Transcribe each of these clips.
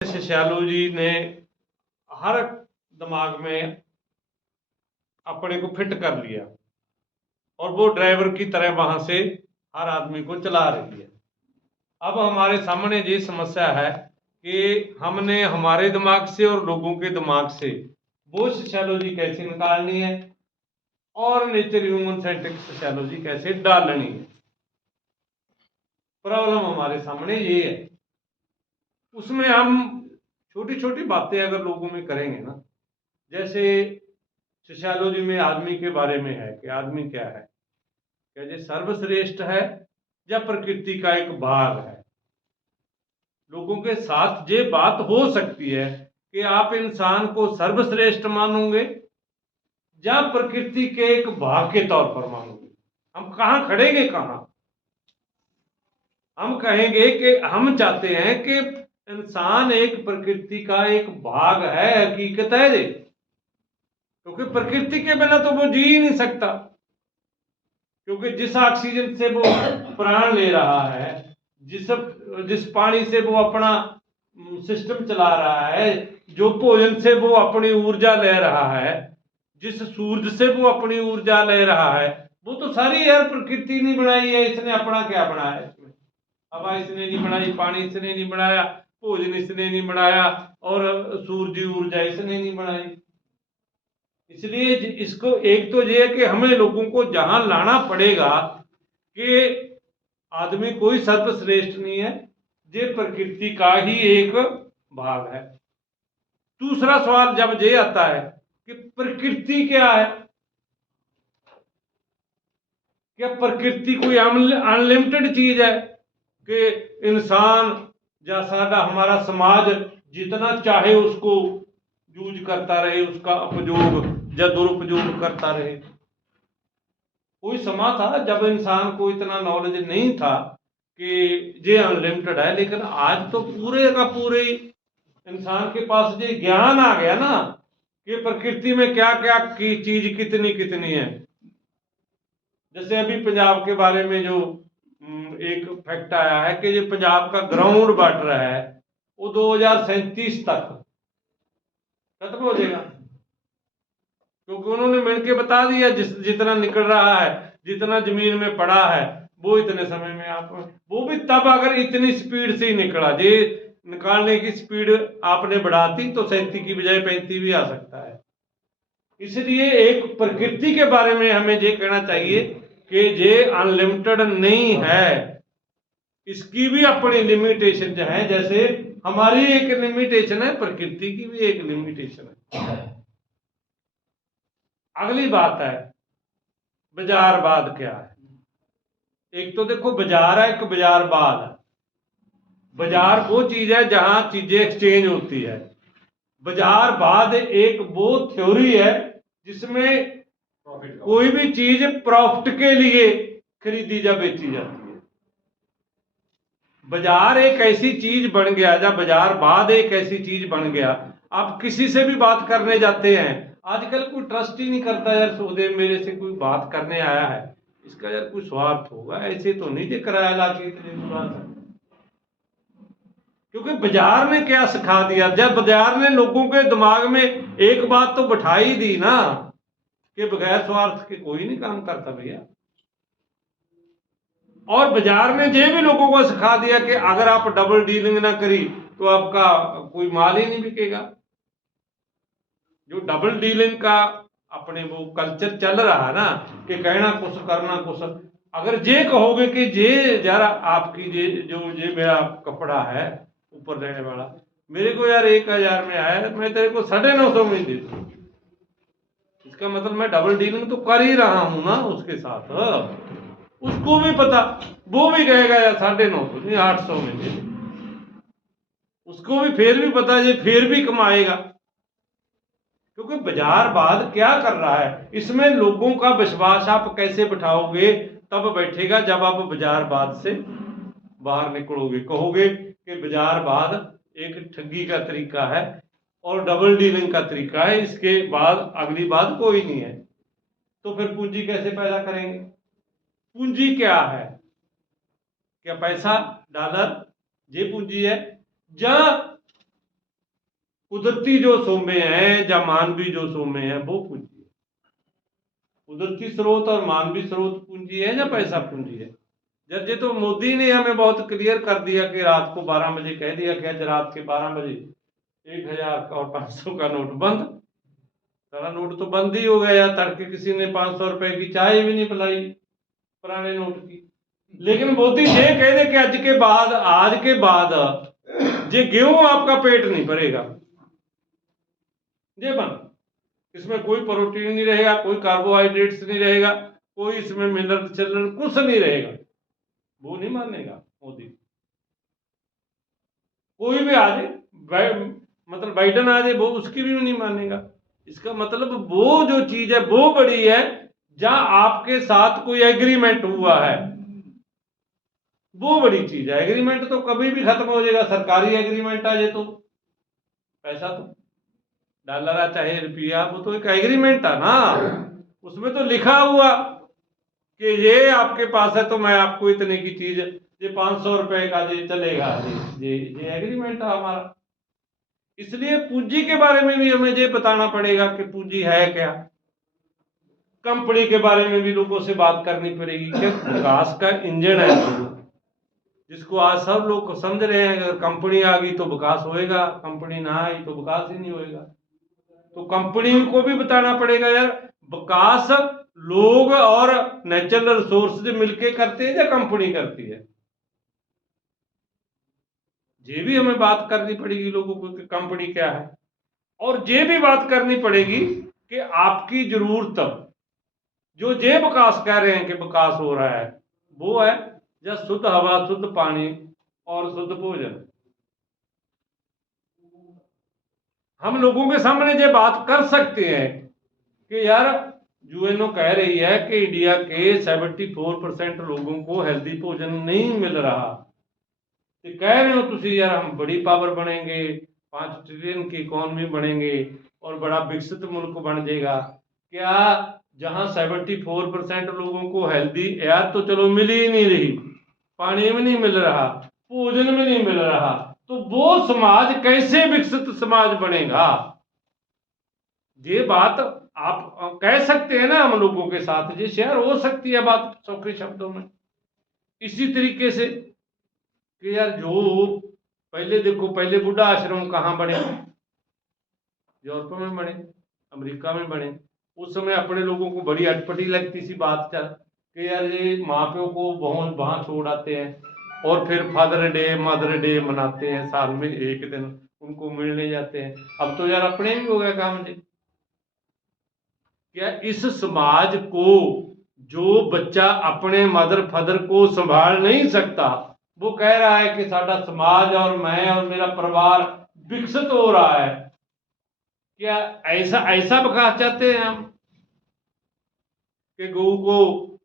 श्यालू जी ने हर दिमाग में अपने को फिट कर लिया और वो ड्राइवर की तरह वहां से हर आदमी को चला रही है। अब हमारे सामने ये समस्या है कि हमने हमारे दिमाग से और लोगों के दिमाग से वो सोशियोलॉजी कैसे निकालनी है और नेचर ह्यूमन सेंट्रिक सोशियोलॉजी कैसे डालनी है। प्रॉब्लम हमारे सामने ये है। उसमें हम छोटी छोटी बातें अगर लोगों में करेंगे ना, जैसे सोशियोलॉजी में आदमी के बारे में है कि आदमी क्या है, क्या ये सर्वश्रेष्ठ है या प्रकृति का एक भाग है। लोगों के साथ ये बात हो सकती है कि आप इंसान को सर्वश्रेष्ठ मानोगे या प्रकृति के एक भाग के तौर पर मानोगे। हम कहां खड़ेंगे, कहां हम कहेंगे कि हम चाहते हैं कि इंसान एक प्रकृति का एक भाग है, हकीकत है ये, क्योंकि प्रकृति के बिना तो वो जी ही नहीं सकता। क्योंकि जिस ऑक्सीजन से वो प्राण ले रहा है, जिस पानी से वो अपना सिस्टम चला रहा है, जो भोजन से वो अपनी ऊर्जा ले रहा है, जिस सूरज से वो अपनी ऊर्जा ले रहा है, वो तो सारी यार प्रकृति नहीं बनाई है। इसने अपना क्या बनाया है? इसमें हवा इसने नहीं बनाई, पानी इसने नहीं बनाया, भोजन इसने नहीं बनाया और सूरज ऊर्जा इसने नहीं बनाई। इसलिए इसको एक तो ये है कि हमें लोगों को जहां लाना पड़ेगा कि आदमी कोई सर्वश्रेष्ठ नहीं है, ये प्रकृति का ही एक भाग है। दूसरा सवाल जब ये आता है कि प्रकृति क्या है, क्या प्रकृति कोई अनलिमिटेड चीज है कि इंसान या सारा हमारा समाज जितना चाहे उसको यूज करता रहे, उसका उपयोग या दुरुपयोग करता रहे। कोई समय था जब इंसान को इतना नॉलेज नहीं था कि ये अनलिमिटेड है, लेकिन आज तो पूरे का पूरे इंसान के पास ये ज्ञान आ गया ना कि प्रकृति में क्या क्या की चीज कितनी कितनी है। जैसे अभी पंजाब के बारे में जो एक फैक्ट आया है कि ये पंजाब का ग्राउंड वाटर है वो 2037 तक खत्म हो जाएगा, क्योंकि उन्होंने मिलके बता दिया जितना निकल रहा है, जितना जमीन में पड़ा है, वो इतने समय में आप, वो भी तब अगर इतनी स्पीड से ही निकला। ये निकालने की स्पीड आपने बढ़ाती तो 37 की बजाय 35 भी आ सकता है। इसलिए एक प्रकृति के बारे में हमें ये कहना चाहिए कि ये अनलिमिटेड नहीं है, इसकी भी अपनी लिमिटेशन है। जैसे हमारी एक लिमिटेशन है, प्रकृति की भी एक लिमिटेशन है। अगली बात है बाजारवाद क्या है। एक तो देखो बाजार है, एक बाजारवाद है। बाजार वो चीज है जहां चीजें एक्सचेंज होती है। बाजारवाद एक वो थ्योरी है जिसमें कोई भी चीज प्रॉफिट के लिए खरीदी या बेची जाती है। बाजार एक ऐसी चीज बन गया, जब बाजारवाद एक ऐसी चीज बन गया, आप किसी से भी बात करने जाते हैं, आजकल कोई ट्रस्ट ही नहीं करता यार सौदे मेरे से कोई बात करने आया है, इसका यार कोई स्वार्थ होगा, ऐसे तो नहीं दिख रहा है लाके इतने बुरा सा। क्योंकि बाजार ने क्या सिखा दिया, जब बाजार ने लोगों के दिमाग में एक बात तो बिठाई दी ना कि बगैर स्वार्थ के कोई नहीं काम करता भैया। और बाजार ने ये भी लोगों को सिखा दिया कि अगर आप डबल डीलिंग ना करी तो आपका कोई माल ही नहीं बिकेगा। जो डबल डीलिंग का अपने वो कल्चर चल रहा है ना कि कहना कुछ करना कुछ, अगर ये कहोगे कि ये जरा आपकी ये मेरा कपड़ा है ऊपर रहने वाला, मेरे को यार 1000 में आया, मैं तेरे को 950 में दे दूं, इसका मतलब मैं डबल डीलिंग तो कर ही रहा हूं ना उसके साथ। उसको भी पता, वो भी कहेगा यार 950 नहीं 800 में दे, उसको भी फिर भी पता ये फिर भी कमाएगा। क्योंकि बाजारवाद क्या कर रहा है, इसमें लोगों का विश्वास आप कैसे बिठाओगे, तब बैठेगा जब आप बाजारवाद से बाहर निकलोगे। कहोगे कि बाजारवाद एक ठगी का तरीका है और डबल डीलिंग का तरीका है, इसके बाद अगली बात कोई नहीं है, तो फिर पूंजी कैसे पैदा करेंगे? पूंजी क्या है? क्या पैसा, डॉलर ये पूंजी है? या कुदरती जो सोमे हैं या मानवी जो सोमे हैं वो पूंजी है। कुदरती स्रोत और मानवी स्रोत पूंजी है या पैसा पूंजी है। जब ये तो मोदी ने हमें बहुत क्लियर कर दिया कि रात को 12 बजे कह दिया कि आज रात के 12 बजे 1000 और 500 का नोट बंद। सारा नोट तो बंद ही हो गया। तड़के किसी ने 500 रुपए की चाय भी नहीं पिलाई पुराने नोट की। लेकिन मोदी ये कह दे कि आज के बाद ये गेहूं आपका पेट नहीं भरेगा, ये बंद। इसमें कोई प्रोटीन नहीं रहेगा, कोई कार्बोहाइड्रेट्स नहीं रहेगा, कोई इसमें मिनरल चिनरल कुछ नहीं रहेगा। वो नहीं मानेगा मोदी। कोई भी आ जाए, मतलब बाइडन आ जाए, वो उसकी भी नहीं मानेगा। इसका मतलब वो जो चीज है वो बड़ी है जहां आपके साथ कोई एग्रीमेंट हुआ है, वो बड़ी चीज है। एग्रीमेंट तो कभी भी खत्म हो जाएगा। सरकारी एग्रीमेंट आ जाए तो पैसा तो डॉलर आ चाहे रुपया, वो तो एक एग्रीमेंट है ना। उसमें तो लिखा हुआ कि ये आपके पास है तो मैं आपको इतने की चीज, ये 500 रुपए का ये चलेगा, ये एग्रीमेंट है हमारा। इसलिए पूंजी के बारे में भी हमें ये बताना पड़ेगा कि पूंजी है क्या। कंपनी के बारे में भी लोगों से बात करनी पड़ेगी कि विकास का इंजन है, जिसको आज सब लोग समझ रहे हैं। अगर कंपनी आ गई तो विकास होएगा, कंपनी ना आई तो विकास ही नहीं होएगा। तो कंपनी को भी बताना पड़ेगा यार, विकास लोग और नेचुरल रिसोर्स से मिलके करते हैं या कंपनी करती है। ये भी हमें बात करनी पड़ेगी लोगों को कि कंपनी क्या है। और ये भी बात करनी पड़ेगी कि आपकी जरूरत, जो ये विकास कह रहे हैं कि विकास हो रहा है, वो है या शुद्ध हवा, शुद्ध पानी और शुद्ध भोजन। हम लोगों के सामने ये बात कर सकते हैं कि यार यूएनओ कह रही है कि इंडिया के 74% लोगों को हेल्दी भोजन नहीं मिल रहा। तो कह रहे हो तुसी यार हम बड़ी पावर बनेंगे, 5 ट्रिलियन की इकोनॉमी बनेंगे और बड़ा विकसित मुल्क बन जाएगा। क्या जहां 74% लोगों को हेल्दी एयर तो चलो मिल ही नहीं रही, पानी में नहीं मिल रहा, भोजन में नहीं मिल रहा, तो वो समाज कैसे विकसित समाज बनेगा। ये बात आप कह सकते हैं ना, हम लोगों के साथ ये शेयर हो सकती है बात सौखे शब्दों में। इसी तरीके से कि यार जो पहले देखो, पहले बुढ़ा आश्रम कहाँ बने, यूरोप में बने, अमेरिका में बने। उस समय अपने लोगों को बड़ी अटपटी लगती सी बात चल कि यार ये माँ प्यो को वहां छोड़ आते हैं और फिर फादर डे मदर डे मनाते हैं, साल में एक दिन उनको मिलने जाते हैं। अब तो यार अपने भी हो गया काम जी। क्या इस समाज को, जो बच्चा अपने मदर फादर को संभाल नहीं सकता, वो कह रहा है कि साडा समाज और मैं और मेरा परिवार विकसित हो रहा है। क्या ऐसा विकास चाहते हैं हम कि गऊ को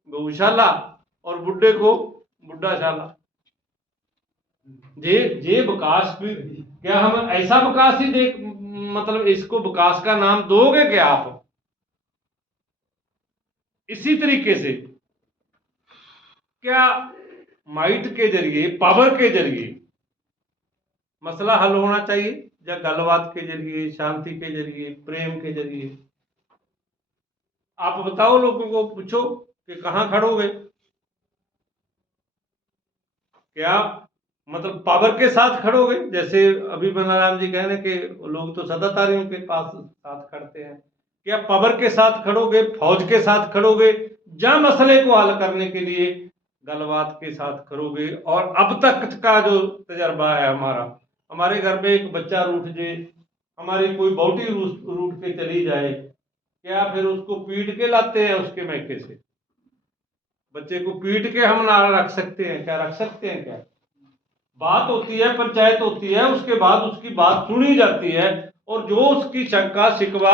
गौशाला और बुढ़े को बुढ़ाशाला? ये विकास भी, क्या हम ऐसा विकास ही देख, मतलब इसको विकास का नाम दोगे क्या आप? इसी तरीके से क्या माइट के जरिए, पावर के जरिए मसला हल होना चाहिए या गलबात के जरिए, शांति के जरिए, प्रेम के जरिए? आप बताओ, लोगों को पूछो कि कहां खड़ोगे। क्या मतलब पावर के साथ खड़ोगे, जैसे अभी बनाराम जी कह रहे कि लोग तो सत्ताधारियों के पास साथ खड़ते हैं। क्या पावर के साथ खड़ोगे, फौज के साथ खड़ोगे, या मसले को हल करने के लिए गलबात के साथ खड़ोगे? और अब तक का जो तजर्बा है हमारा, हमारे घर में एक बच्चा रूठ जाए, हमारी कोई बॉडी रूठ के चली जाए, क्या फिर उसको पीट के लाते हैं उसके मैके से? बच्चे को पीट के हम ना रख सकते हैं क्या? रख सकते हैं क्या? बात होती है, पंचायत होती है, उसके बाद उसकी बात सुनी जाती है और जो उसकी शंका शिकवा,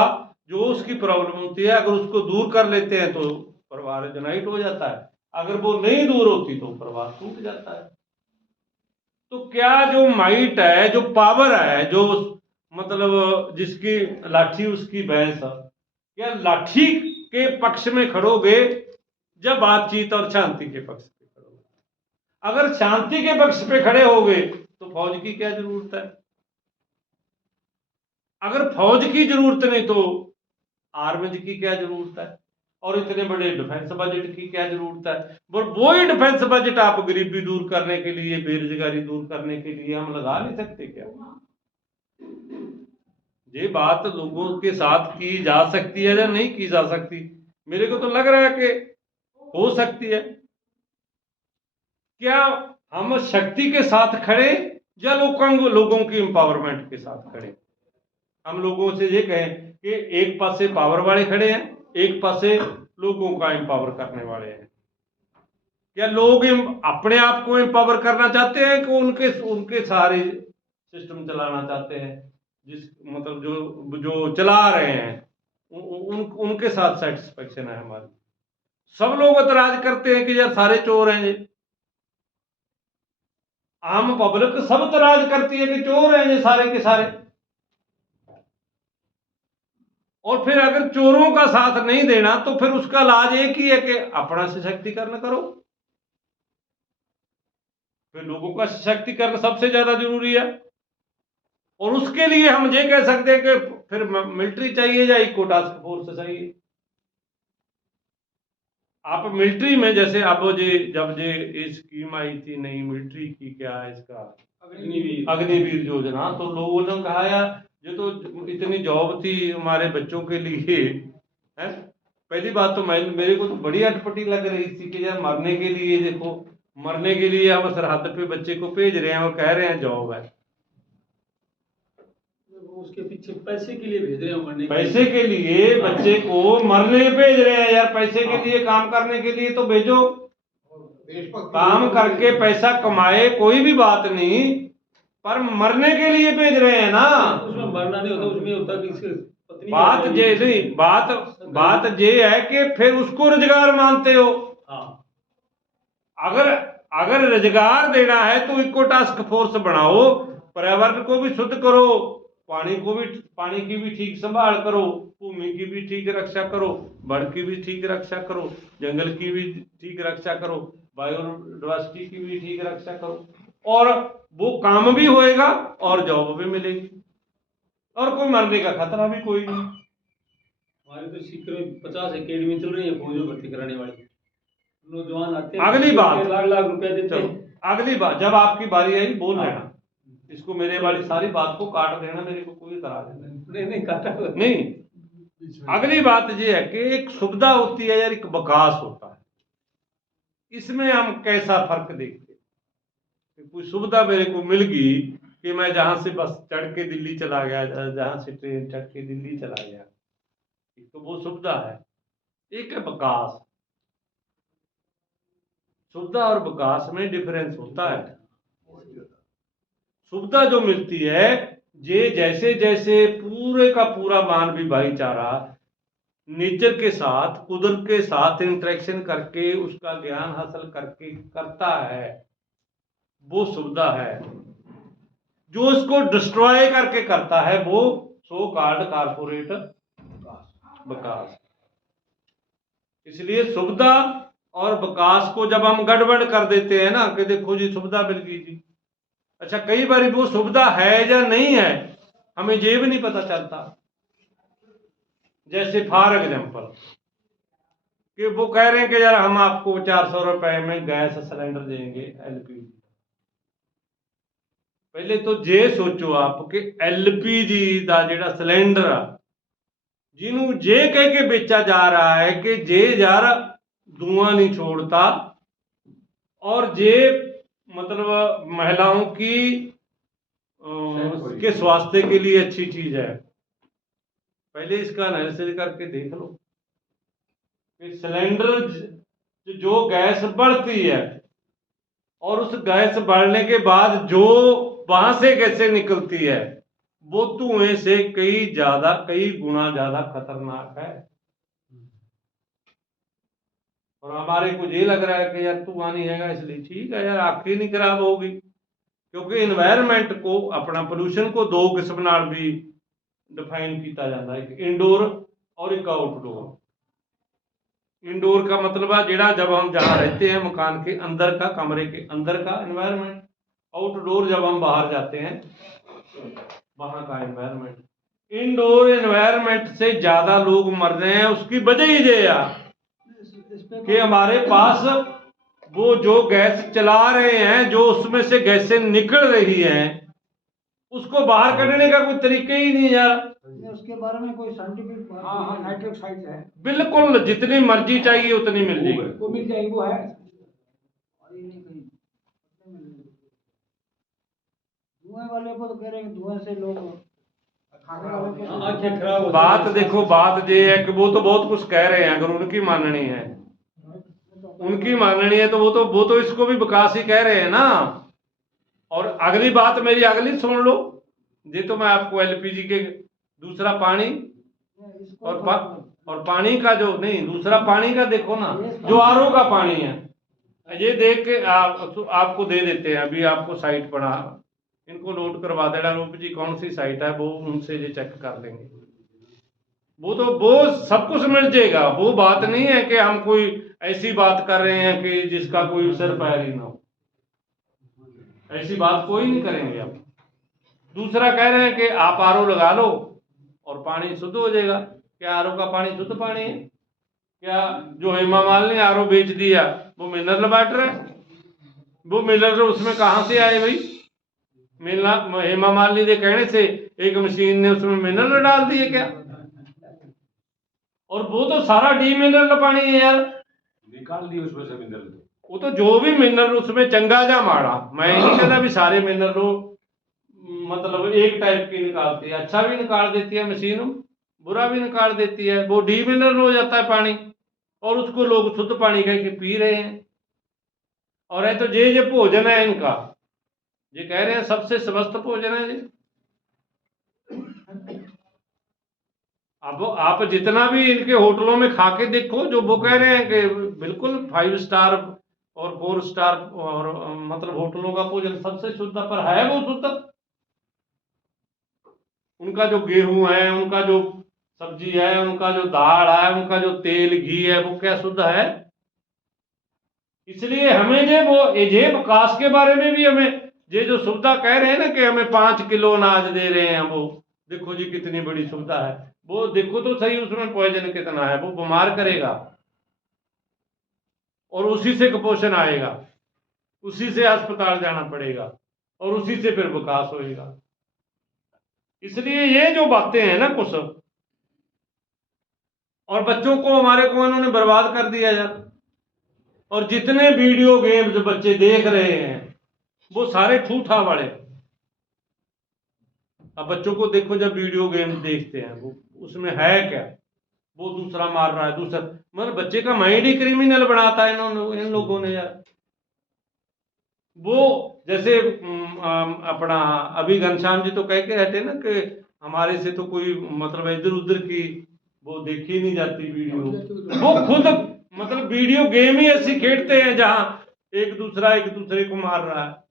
जो उसकी प्रॉब्लम होती है, अगर उसको दूर कर लेते हैं तो परिवार यूनाइट हो जाता है। अगर वो नहीं दूर होती तो परिवार टूट जाता है। तो क्या जो माइट है, जो पावर है, जो मतलब जिसकी लाठी उसकी भैंस, क्या लाठी के पक्ष में खड़ोगे जब बातचीत और शांति के पक्ष पे खड़ोगे? अगर शांति के पक्ष पे खड़े हो गए तो फौज की क्या जरूरत है? अगर फौज की जरूरत नहीं तो आर्मीज की क्या जरूरत है, और इतने बड़े डिफेंस बजट की क्या जरूरत है। और वही डिफेंस बजट आप गरीबी दूर करने के लिए, बेरोजगारी दूर करने के लिए हम लगा नहीं सकते क्या? ये बात लोगों के साथ की जा सकती है या नहीं की जा सकती? मेरे को तो लग रहा है कि हो सकती है। क्या हम शक्ति के साथ खड़े या लोगों की एम्पावरमेंट के साथ खड़े? हम लोगों से ये कहें कि एक पासे पावर वाले खड़े हैं, एक पासे लोगों का एम्पावर करने वाले हैं। क्या लोग अपने आप को एम्पावर करना चाहते हैं कि उनके सारे सिस्टम चलाना चाहते हैं? जिस मतलब जो जो चला रहे हैं उनके साथ सेटिस्फेक्शन है हमारी। सब लोग एतराज करते हैं कि यार सारे चोर हैं। ये आम पब्लिक सब एतराज करती है कि चोर हैं ये सारे के सारे। और फिर अगर चोरों का साथ नहीं देना तो फिर उसका इलाज एक ही है कि अपना सशक्तिकरण करो। फिर लोगों का सशक्तिकरण सबसे ज्यादा जरूरी है। और उसके लिए हम ये कह सकते हैं कि फिर मिलिट्री चाहिए या इको टास्क फोर्स चाहिए। आप मिलिट्री में जैसे अब जब ये स्कीम आई थी नई मिलिट्री की, क्या है इसका, अग्निवीर योजना, तो लोगों ने कहा यार ये तो इतनी जॉब थी हमारे बच्चों के लिए है। पहली बात तो मेरे को तो बड़ी अटपटी लग रही थी कि यार मरने के लिए, देखो मरने के लिए हम सरहद पे बच्चे को भेज रहे हैं और कह रहे हैं जॉब है। उसके पीछे पैसे के लिए भेज रहे हैं, मरने पैसे के लिए बच्चे को मरने भेज रहे हैं यार। पैसे के लिए काम करने के लिए तो भेजो, काम करके पैसा कमाए कोई भी बात नहीं, पर मरने के लिए भेज रहे हैं ना। उसमें मरना नहीं होता, उसमें होता कि पत्नी बात ये नहीं, बात ये है कि फिर उसको रोजगार मानते हो। अगर अगर रोजगार देना है तो इको टास्क फोर्स बनाओ, पर्यावरण को भी शुद्ध करो, पानी की भी ठीक संभाल करो, भूमि की भी ठीक रक्षा करो, वन की भी ठीक रक्षा करो, जंगल की भी ठीक रक्षा करो, बायोडाइवर्सिटी की भी ठीक रक्षा करो, और वो काम भी होएगा और जॉब भी मिलेगी और कोई मरने का खतरा भी कोई नहीं। हमारे तो सीकर में 50 एकेडमी चल रही है फौज में भर्ती कराने वाली, नौजवान आते हैं, अगली बात, लाख लाख रुपया देते हैं। अगली बात जब आपकी बारी आई बोल लेना, इसको मेरे वाली सारी बात को काट देना, मेरे को कोई इतराज नहीं काटा नहीं। अगली बात ये है कि एक सुविधा होती है यार, एक विकास होता है, इसमें हम कैसा फर्क देखते हैं? कोई सुविधा मेरे को मिल गई कि मैं जहां से बस चढ़ के दिल्ली चला गया, जहां से ट्रेन चढ़ के दिल्ली चला गया, तो वो सुविधा है। एक है विकास। सुविधा और विकास में डिफरेंस होता है। सुविधा जो मिलती है, ये जैसे जैसे पूरे का पूरा मानवीय भाईचारा नेचर के साथ, कुदरत के साथ इंटरेक्शन करके उसका ज्ञान हासिल करके करता है, वो सुविधा है। जो इसको डिस्ट्रॉय करके करता है वो सो कॉल्ड कारपोरेट विकास। इसलिए सुविधा और विकास को जब हम गड़बड़ कर देते हैं ना कि देखो जी सुविधा मिल गई जी, अच्छा कई बार वो सुविधा है या नहीं है हमें ये भी नहीं पता चलता। जैसे फॉर एग्जाम्पल कि वो कह रहे हैं कि यार हम आपको 400 रुपए में गैस सिलेंडर देंगे एलपीजी। पहले तो ये सोचो आप कि एलपीजी का जेड़ा सिलेंडर आ जिन्हों जे कह के बेचा जा रहा है कि जे यार धुआं नहीं छोड़ता और जे मतलब महिलाओं की के स्वास्थ्य के लिए अच्छी चीज है, पहले इसका एनालिसिस करके देख लो कि सिलेंडर जो गैस बढ़ती है और उस गैस बढ़ने के बाद जो वहां से गैसें निकलती है वो धुएं से कई गुना ज्यादा खतरनाक है। और हमारे को ये लग रहा है कि यार धुआं नहीं है इसलिए ठीक है यार, आंखें नहीं खराब होगी, क्योंकि इन्वायरमेंट को अपना पोल्यूशन को दो किस्म नाल भी डिफाइन किया जाता है, एक इंडोर और एक आउटडोर। इंडोर का मतलब है जेड़ा जब हम जहाँ रहते हैं मकान के अंदर का, कमरे के अंदर का एनवायरनमेंट। आउटडोर जब हम बाहर जाते हैं वहां का एनवायरनमेंट। इंडोर एनवायरनमेंट से ज्यादा लोग मर रहे हैं, उसकी वजह ही ये है कि हमारे पास वो जो गैस चला रहे हैं, जो उसमें से गैसें निकल रही हैं, उसको बाहर करने का कोई तरीका ही नहीं यार। उसके बारे में कोई साइंटिफिक नाइट्रिक साइट है? बिल्कुल, जितनी मर्जी चाहिए उतनी मिल जाएगी। वो मिल जाएगी, वो है। और ये नहीं कहीं धुएं वाले को तो कह रहे हैं धुएं से लोग खाने वाले को आंखें खराब हो बात जाएंगी। देखो, बात ये है कि वो तो बहुत कुछ कह रहे हैं, अगर उनकी माननी है, उनकी माननी है तो वो तो इसको भी विकास ही कह रहे हैं ना। और अगली बात मेरी अगली सुन लो, ये तो मैं आपको एलपीजी के दूसरा पानी और पानी का जो नहीं, दूसरा पानी का देखो ना, जो आरओ का पानी है, ये देख के आपको दे देते हैं। अभी आपको साइट पढ़ा, इनको नोट करवा देना रूप जी, कौन सी साइट है, वो उनसे ये चेक कर लेंगे। वो सब कुछ मिल जाएगा। वो बात नहीं है कि हम कोई ऐसी बात कर रहे हैं कि जिसका कोई सिर पैर ही ना हो, ऐसी बात कोई नहीं करेंगे हम। दूसरा कह रहे हैं कि आप आरओ लगा लो और पानी शुद्ध हो जाएगा। क्या आरओ का पानी शुद्ध पानी है? क्या जो हेमा मालिनी ने आरओ बेच दिया वो मिनरल वाटर है? वो मिनरल उसमें कहां से आए भाई? हेमा मालिनी के कहने से एक मशीन ने उसमें मिनरल डाल दिए क्या? और वो तो सारा डी मिनरल पानी है यार, निकाल दिए उसमें से मिनरल। वो तो जो भी मिनरल उसमें चंगा जा माड़ा, मैं नहीं कहता भी सारे मिनरल मतलब एक टाइप की निकालती है, अच्छा भी निकाल देती है मशीन, बुरा भी निकाल देती है, वो डी मिनरल हो जाता है पानी, और उसको लोग शुद्ध पानी कह के पी रहे हैं। और है तो ये भोजन है इनका, ये कह रहे हैं सबसे स्वस्थ भोजन है ये। अब आप जितना भी इनके होटलों में खा के देखो, जो वो कह रहे हैं कि बिल्कुल 5 स्टार और 4 स्टार और मतलब होटलों का भोजन सबसे शुद्ध, पर है वो शुद्ध? उनका जो गेहूं है, उनका जो सब्जी है, उनका जो दाल है, उनका जो तेल घी है, वो क्या शुद्ध है? इसलिए हमें ये विकास के बारे में भी हमें ये जो सुविधा कह रहे हैं ना कि हमें 5 किलो अनाज दे रहे हैं, वो देखो जी कितनी बड़ी सुविधा है। वो देखो तो सही उसमें पॉइजन कितना है, वो बीमार करेगा और उसी से कुपोषण आएगा, उसी से अस्पताल जाना पड़ेगा और उसी से फिर विकास होएगा। इसलिए ये जो बातें हैं ना कुछ, और बच्चों को हमारे को इन्होंने बर्बाद कर दिया यार। और जितने वीडियो गेम्स बच्चे देख रहे हैं वो सारे ठूठा वाले। अब बच्चों को देखो, जब वीडियो गेम देखते हैं वो उसमें है क्या, वो दूसरा मार रहा है, दूसरा, मतलब बच्चे का माइंड ही क्रिमिनल बनाता है इन लोगों ने यार। वो जैसे अपना अभी घनश्याम जी तो कह के हटे ना कि हमारे से तो कोई मतलब इधर उधर की वो देखी नहीं जाती वीडियो। वो खुद मतलब वीडियो गेम ही ऐसी खेलते हैं जहां एक दूसरे को मार रहा है।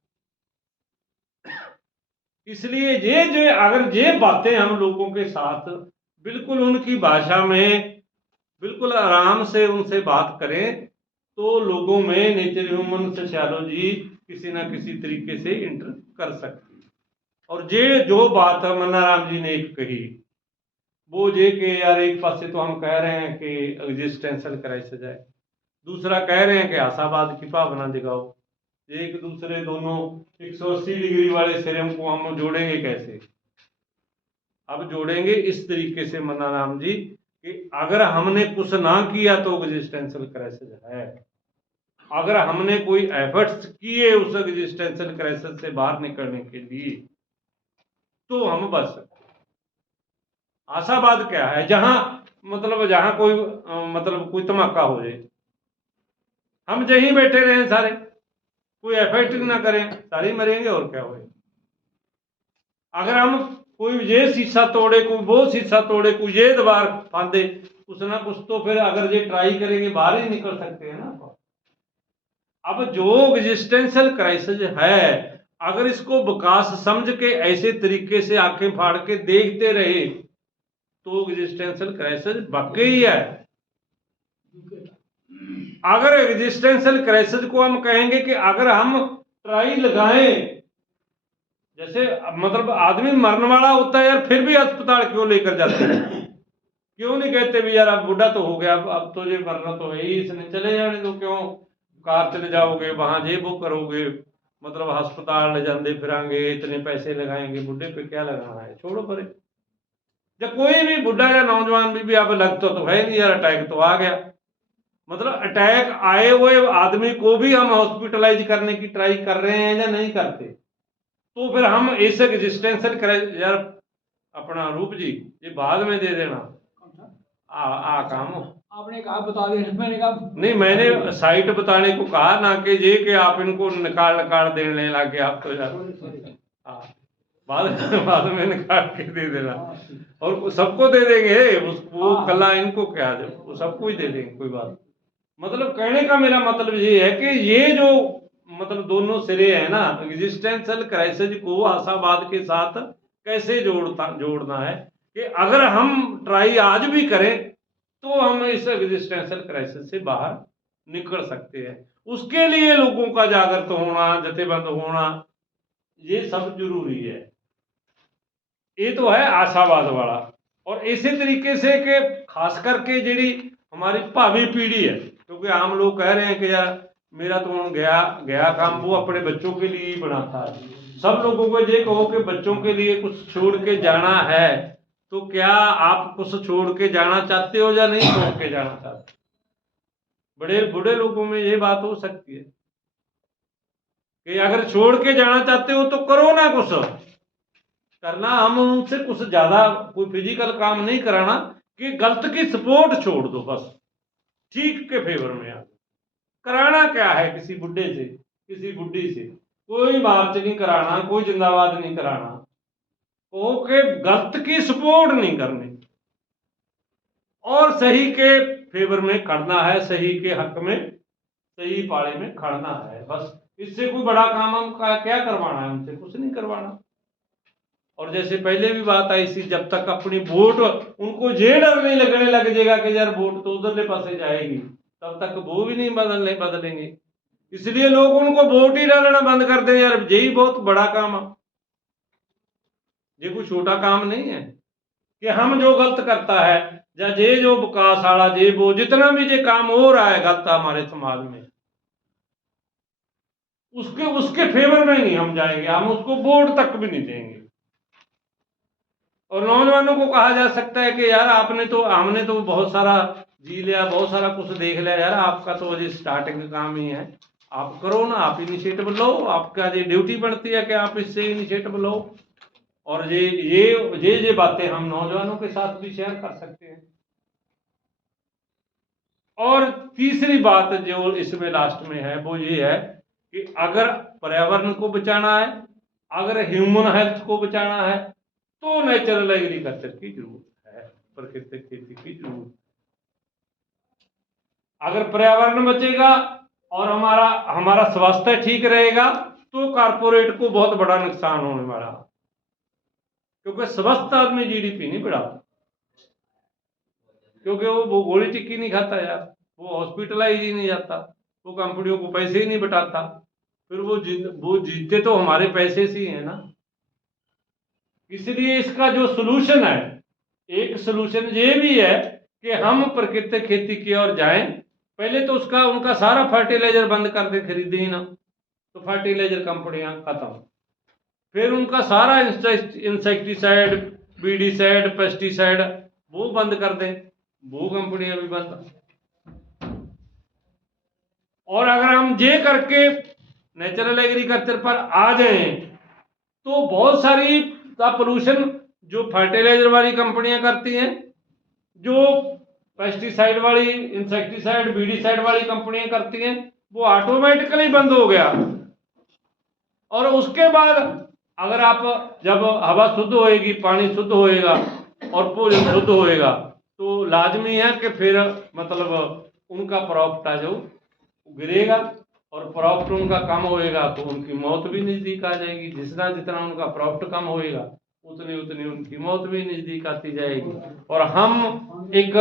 इसलिए ये जो अगर ये बातें हम लोगों के साथ बिल्कुल उनकी भाषा में बिल्कुल आराम से उनसे बात करें, तो लोगों में नेचर ह्यूमन सोशियोलॉजी किसी ना किसी तरीके से इंटर कर सकती है। और ये जो बात मन्नाराम जी ने एक कही, वो ये कि यार एक पास से तो हम कह रहे हैं कि एग्जिस्टेंशियल क्राइसिस है, दूसरा कह रहे हैं कि आशावाद की भावना दिखाओ। एक दूसरे दोनों 180 डिग्री वाले सिरम को हम जोड़ेंगे कैसे? अब जोड़ेंगे इस तरीके से मन्नाराम जी कि अगर हमने कुछ ना किया तो एग्जिस्टेंशियल क्राइसिस है, अगर हमने कोई एफर्ट्स किए उस एग्जिस्टेंशियल क्राइसिस से बाहर निकलने के लिए तो हम बच सकते। आशावाद क्या है? जहां कोई मतलब कोई धमाका हो जाए, हम यहीं बैठे रहे सारे, कोई एफर्ट ना करें, सारे मरेंगे और क्या होगा। अगर हम कोई ये शीशा तोड़े, कोई वो शीशा तोड़े, कोई ये दीवार फांदे, कुछ ना कुछ तो फिर अगर ये ट्राई करेंगे बाहर ही निकल सकते हैं ना। अब जो एग्जिस्टेंशियल क्राइसिस है, अगर इसको विकास समझ के ऐसे तरीके से आंखें फाड़ के देखते रहे तो एग्जिस्टेंशियल क्राइसिस वाकई है। अगर एग्जिस्टेंशियल क्राइसिस को हम कहेंगे कि अगर हम ट्राई लगाएं, जैसे मतलब आदमी मरने वाला होता है यार, फिर भी अस्पताल क्यों लेकर जाते हैं? क्यों नहीं कहते भी यार अब बूढ़ा तो हो गया, अब तो ये मरना तो है ही, इसने चले जाने दो, क्यों कार चले जाओगे वहां ये वो करोगे, मतलब अस्पताल ले जाते फिरांगे, इतने पैसे लगाएंगे, बुढ़े पे क्या लगाना है, छोड़ो परे। जब कोई भी बुढ़ा या नौजवान भी अब लगता तो है नहीं यार, अटैक तो आ गया, मतलब अटैक आए हुए आदमी को भी हम हॉस्पिटलाइज करने की ट्राई कर रहे हैं या नहीं करते, तो फिर हम ऐसे एग्जिस्टेंशियल यार अपना रूप जी ये बाद में दे देना आ काम आपने कहा बता देना, मैंने कहा नहीं, मैंने साइट बताने को कहा ना कि ये कि आप इनको निकाल निकाल देने लगे आप तो यार। हाँ, बाद में निकाल के दे देना, और सबको दे देंगे उसको, कला इनको क्या, वो सबको ही दे देंगे, कोई बात। मतलब कहने का मेरा मतलब ये है कि ये जो मतलब दोनों सिरे है ना, एग्जिस्टेंशियल क्राइसिस को आशावाद के साथ कैसे जोड़ना है, कि अगर हम ट्राई आज भी करें तो हम इस एग्जिस्टेंशियल क्राइसिस से बाहर निकल सकते हैं। उसके लिए लोगों का जागृत होना, जथेबंद होना, ये सब जरूरी है। ये तो है आशावाद वाला। और इसी तरीके से कि खास करके जी हमारी भावी पीढ़ी है, क्योंकि आम लोग कह रहे हैं कि यार मेरा तो गया काम वो अपने बच्चों के लिए ही बनाता है। सब लोगों को ये कहो कि बच्चों के लिए कुछ छोड़ के जाना है, तो क्या आप कुछ छोड़ के जाना चाहते हो या नहीं छोड़ के जाना चाहते? बड़े बूढ़े लोगों में ये बात हो सकती है कि अगर छोड़ के जाना चाहते हो तो करो ना, कुछ करना, हम उनसे कुछ ज्यादा कोई फिजिकल काम नहीं कराना, कि गलत की सपोर्ट छोड़ दो, बस ठीक के फेवर में आ। कराना क्या है किसी बुढ़े से, किसी बुढ़ी से कोई मार्च नहीं कराना, कोई जिंदाबाद नहीं कराना, ओके गलत की सपोर्ट नहीं करनी, और सही के फेवर में खड़ना है, सही के हक में, सही पाले में खड़ना है, बस। इससे कोई बड़ा काम हम क्या करवाना है उनसे, कुछ नहीं करवाना। और जैसे पहले भी बात आई थी, जब तक अपनी वोट उनको ये डर नहीं लगने लग जाएगा कि यार वोट तो उधरले पासे जाएगी, तब तक वो भी नहीं बदलेंगे। इसलिए लोग उनको वोट ही डालना बंद कर दें यार, यही बहुत बड़ा काम है, ये कोई छोटा काम नहीं है कि हम जो गलत करता है या ये जो विकास वाला ये वो जितना भी ये काम हो रहा है गलत हमारे समाज में, उसके फेवर में नहीं हम जाएंगे, हम उसको वोट तक भी नहीं देंगे। और नौजवानों को कहा जा सकता है कि यार हमने तो बहुत सारा जी लिया, बहुत सारा कुछ देख लिया यार, आपका तो अभी स्टार्टिंग काम ही है, आप करो ना, आप इनिशिएटिव लो, आपका ये ड्यूटी बनती है कि आप इससे इनिशिएटिव लो। और ये बातें हम नौजवानों के साथ भी शेयर कर सकते हैं। और तीसरी बात जो इसमें लास्ट में है वो ये है कि अगर पर्यावरण को बचाना है, अगर ह्यूमन हेल्थ को बचाना है, तो नेचुरल एग्रीकल्चर की जरूरत है, प्राकृतिक खेती की जरूरत। अगर पर्यावरण बचेगा और हमारा स्वास्थ्य ठीक रहेगा, तो कारपोरेट को बहुत बड़ा नुकसान होने वाला, क्योंकि स्वस्थ आदमी जीडीपी नहीं बढ़ाता, क्योंकि वो गोली टिक्की नहीं खाता यार, वो हॉस्पिटलाइज ही नहीं जाता, वो कंपनियों को पैसे ही नहीं बटाता, फिर वो जीते तो हमारे पैसे से ही है ना। इसलिए इसका जो सोल्यूशन है, एक सोल्यूशन ये भी है कि हम प्राकृतिक खेती की ओर जाएं। पहले तो उनका सारा फर्टिलाइजर बंद कर दे, खरीदे ही ना, तो फर्टिलाइजर कंपनियां खत्म, फिर उनका सारा इंसेक्टिसाइड, बीडीसाइड, पेस्टिसाइड वो बंद कर दें, वो कंपनियां भी बंद। और अगर हम ये करके नेचुरल एग्रीकल्चर पर आ जाएं, तो बहुत सारी पोल्यूशन जो फर्टिलाइजर वाली कंपनियां करती हैं, जो पेस्टिसाइड वाली, इंसेक्टिसाइड, बीडीसाइड वाली कंपनियां करती हैं, वो ऑटोमेटिकली बंद हो गया। और उसके बाद अगर आप जब हवा शुद्ध होएगी, पानी शुद्ध होएगा और भोजन शुद्ध होएगा, तो लाजमी है कि फिर मतलब उनका प्रॉफिट जो गिरेगा, और प्रॉफिट उनका कम होएगा तो उनकी मौत भी नज़दीक आ जाएगी। जितना जितना उनका प्रॉफिट कम होएगा उतनी उनकी मौत भी नज़दीक आती जाएगी। और हम एक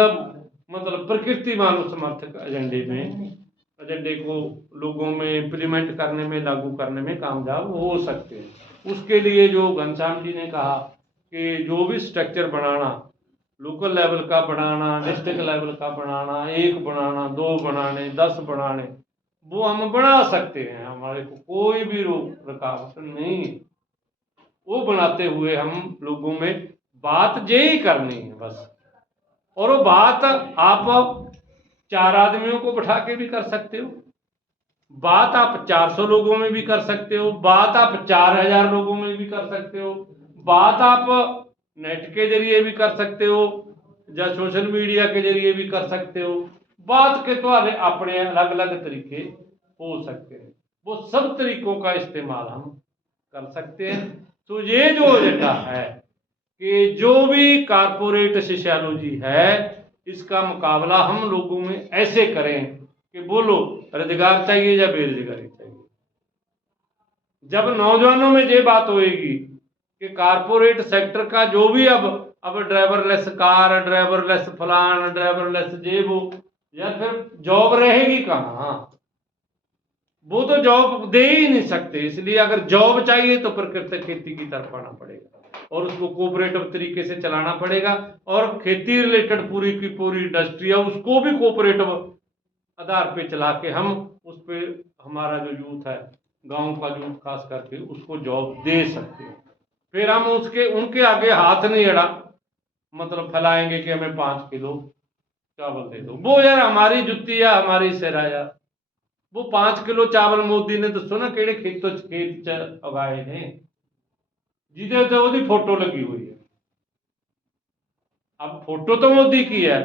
मतलब प्रकृति मानव समर्थक एजेंडे को लोगों में इम्प्लीमेंट करने में, लागू करने में कामयाब हो सकते हैं। उसके लिए जो घनश्याम जी ने कहा कि जो भी स्ट्रक्चर बनाना, लोकल लेवल का बनाना, डिस्ट्रिक्ट लेवल का बनाना, 1 बनाना, 2 बनाने, 10 बनाने, वो हम बना सकते हैं, हमारे को कोई भी रोक रुकावट नहीं है। वो बनाते हुए हम लोगों में बात यही करनी है बस। और वो बात आप 4 आदमियों को बैठा के भी कर सकते हो, बात आप 400 लोगों में भी कर सकते हो, बात आप 4000 लोगों में भी कर सकते हो, बात आप नेट के जरिए भी कर सकते हो या सोशल मीडिया के जरिए भी कर सकते हो। बात के तो अपने अलग अलग तरीके हो सकते हैं, वो सब तरीकों का इस्तेमाल हम कर सकते हैं। तो ये जो एजेंडा है कि जो भी कारपोरेट सोशियोलॉजी है, इसका मुकाबला हम लोगों में ऐसे करें कि बोलो रोजगार चाहिए या बेरोजगारी चाहिए। जब नौजवानों में ये बात होएगी कि कारपोरेट सेक्टर का जो भी अब ड्राइवरलेस कार, ड्राइवरलेस फलान, ड्राइवरलेस ये वो, या फिर जॉब रहेगी कहाँ, वो तो जॉब दे ही नहीं सकते। इसलिए अगर जॉब चाहिए तो प्राकृतिक खेती की तरफ आना पड़ेगा और उसको कोऑपरेटिव तरीके से चलाना पड़ेगा। और खेती रिलेटेड पूरी की पूरी इंडस्ट्री है, उसको भी कोऑपरेटिव आधार पे चला के हम उस पे हमारा जो यूथ है, गांव का यूथ खास करके, उसको जॉब दे सकते हैं। फिर हम उनके आगे हाथ नहीं अड़ा मतलब फैलाएंगे कि हमें 5 किलो चावल दे दो। वो यार हमारी जुत्ती है, हमारी सिरा यार। वो 5 किलो चावल मोदी ने दसो ना किहड़े खेत च उगाए ने, जिहदे ते ओहदी फोटो लगी हुई है। अब फोटो तो मोदी की है,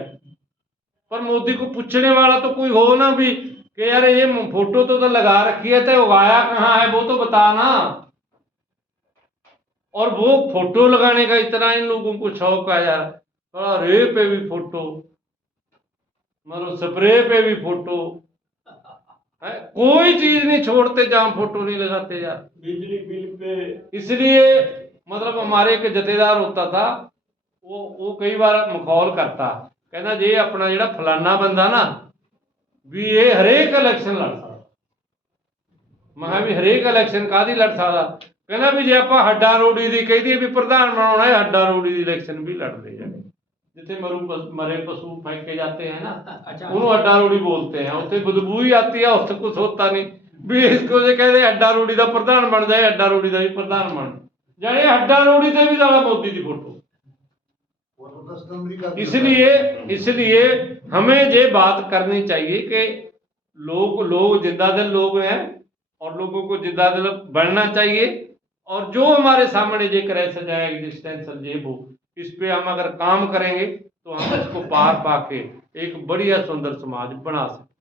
पर मोदी को पूछने वाला तो कोई हो ना भी कि यार ये फोटो तो लगा रखी है, तो उगाया कहाँ है वो तो बता ना। और वो फोटो लगाने का इतना इन लोगों को शौक है यार, थोड़ा रे पे भी फोटो, मतलब स्प्रे पे भी फोटो है, कोई चीज नहीं छोड़ते जहां फोटो नहीं लगाते यार। बिजली बिल पे इसलिए मतलब हमारे एक जथेदार होता था, वो कई बार मखौल करता, कहना जे अपना जेड़ा फलाना बंदा ना भी ये हरेक इलेक्शन लड़ सकता। मैं भी हरेक इलेक्शन कादी लड़ सकता, कहना भी जे आप हड्डा रोड़ी दी कही दी भी प्रधान बनाना है, हड्डा रोड़ी दी इलेक्शन भी लड़ दे जाए, जिथे मरे पशु फेंके जाते हैं ना, उन्होंने हड्डा रोड़ी बोलते हैं। उत्थे बदबू ही आती है, उससे कुछ होता नहीं भी इसको जे कहते हड्डा रोड़ी का प्रधान बन जाए, हड्डा रोड़ी का भी प्रधान बन जाए, हड्डा रोड़ी से भी ज्यादा मोदी की फोटो। इसलिए हमें ये बात करनी चाहिए कि लोग जिंदा दिल लोग हैं और लोगों को जिंदा दिल बनना चाहिए। और जो हमारे सामने ये क्राइसिस है एग्जिस्टेंशियल ये वो, इस पे हम अगर काम करेंगे तो हम इसको पार पाके एक बढ़िया सुंदर समाज बना सकते हैं।